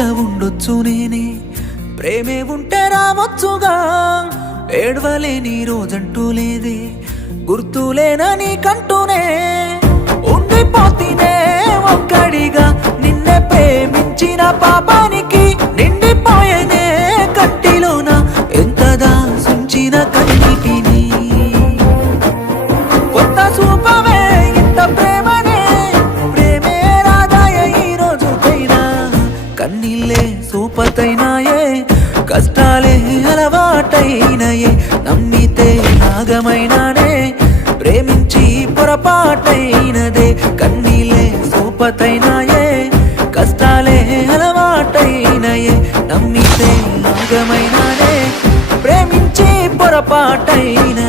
ఒంటరిగా ఉండొచ్చు నేనే, ప్రేమే ఉంటే రావచ్చుగా, ఏడవలేని రోజంటూ లేదే, గుర్తులేనని కంటూనే ఉండిపోతేనే ఒక్కడిగా. నిన్నే ప్రేమించిన పాపానికి నిండిపోయేనే కట్టిలోన ఎంతదా సుంచిన కన్నీటిని. కొత్త చూపవే ఇంత ప్రేమనే, ప్రేమే రాదాయ ఈ రోజుకైనా. కన్నీళ్ళే సూపతైనాయే, కష్టాలే అలవాటైనయే, నమ్మితే నాగమైనానే, ప్రేమించి పొరపాటైనదే. కన్నీళ్ళే సూపతైనాయే, కష్టాలే అలవాటైనయే, నమ్మితే నాగమైనానే, ప్రేమించి పొరపాటైన